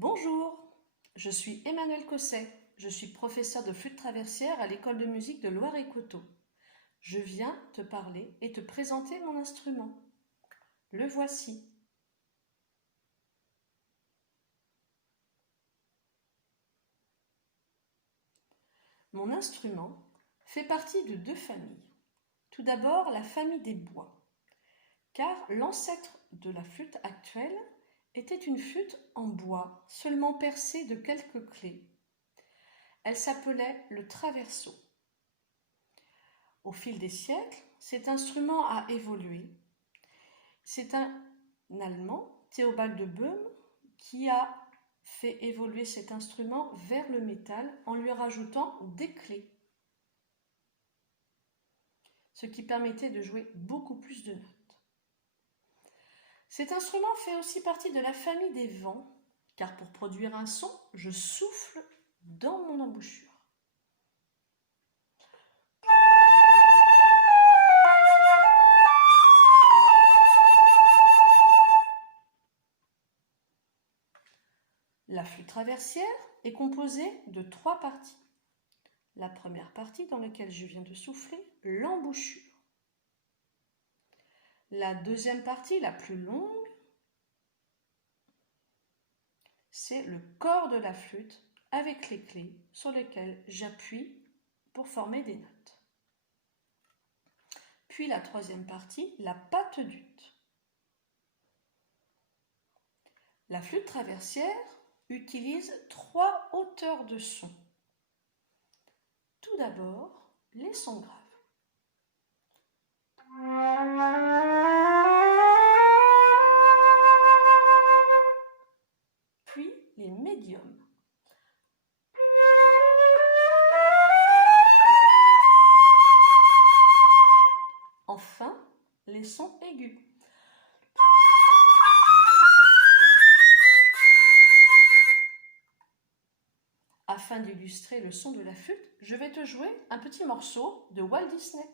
Bonjour, je suis Emmanuelle Cosset, je suis professeure de flûte traversière à l'école de musique de Loire-et-Coteaux. Je viens te parler et te présenter mon instrument. Le voici. Mon instrument fait partie de deux familles. Tout d'abord, la famille des bois, car l'ancêtre de la flûte actuelle était une flûte en bois, seulement percée de quelques clés. Elle s'appelait le traverso. Au fil des siècles, cet instrument a évolué. C'est un Allemand, Theobald de Böhm, qui a fait évoluer cet instrument vers le métal en lui rajoutant des clés, ce qui permettait de jouer beaucoup plus de notes. Cet instrument fait aussi partie de la famille des vents, car pour produire un son, je souffle dans mon embouchure. La flûte traversière est composée de trois parties. La première partie dans laquelle je viens de souffler, l'embouchure. La deuxième partie, la plus longue, c'est le corps de la flûte avec les clés sur lesquelles j'appuie pour former des notes. Puis la troisième partie, la patte d'ut. La flûte traversière utilise trois hauteurs de son. Tout d'abord, les sons graves. Puis les médiums. Enfin, les sons aigus. Afin d'illustrer le son de la flûte, je vais te jouer un petit morceau de Walt Disney.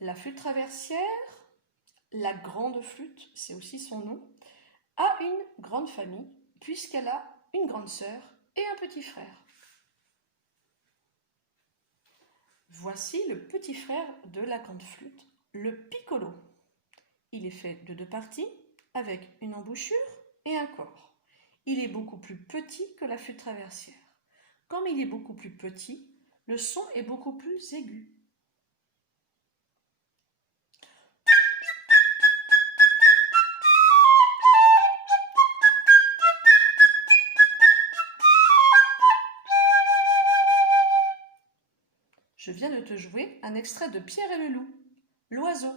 La flûte traversière, la grande flûte, c'est aussi son nom, a une grande famille puisqu'elle a une grande sœur et un petit frère. Voici le petit frère de la grande flûte, le piccolo. Il est fait de deux parties avec une embouchure et un corps. Il est beaucoup plus petit que la flûte traversière. Comme il est beaucoup plus petit, le son est beaucoup plus aigu. Je viens de te jouer un extrait de Pierre et le loup, l'oiseau.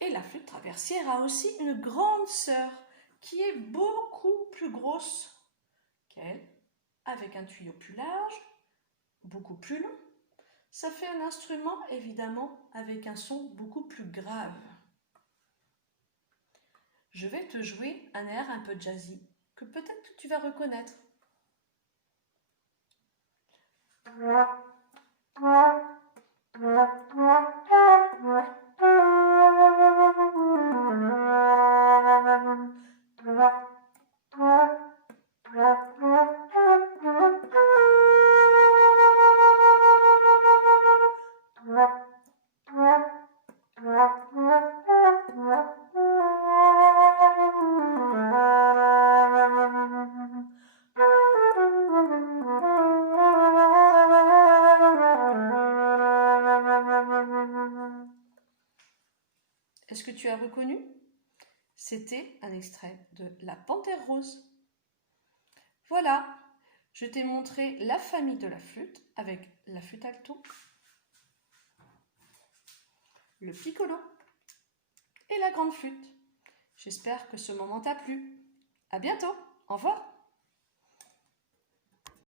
Et la flûte traversière a aussi une grande sœur qui est beaucoup plus grosse qu'elle, avec un tuyau plus large, beaucoup plus long. Ça fait un instrument évidemment avec un son beaucoup plus grave. Je vais te jouer un air un peu jazzy que peut-être tu vas reconnaître. Est-ce que tu as reconnu? C'était un extrait de La Panthère rose. Voilà, je t'ai montré la famille de la flûte avec la flûte alto, le piccolo et la grande flûte. J'espère que ce moment t'a plu. À bientôt, au revoir.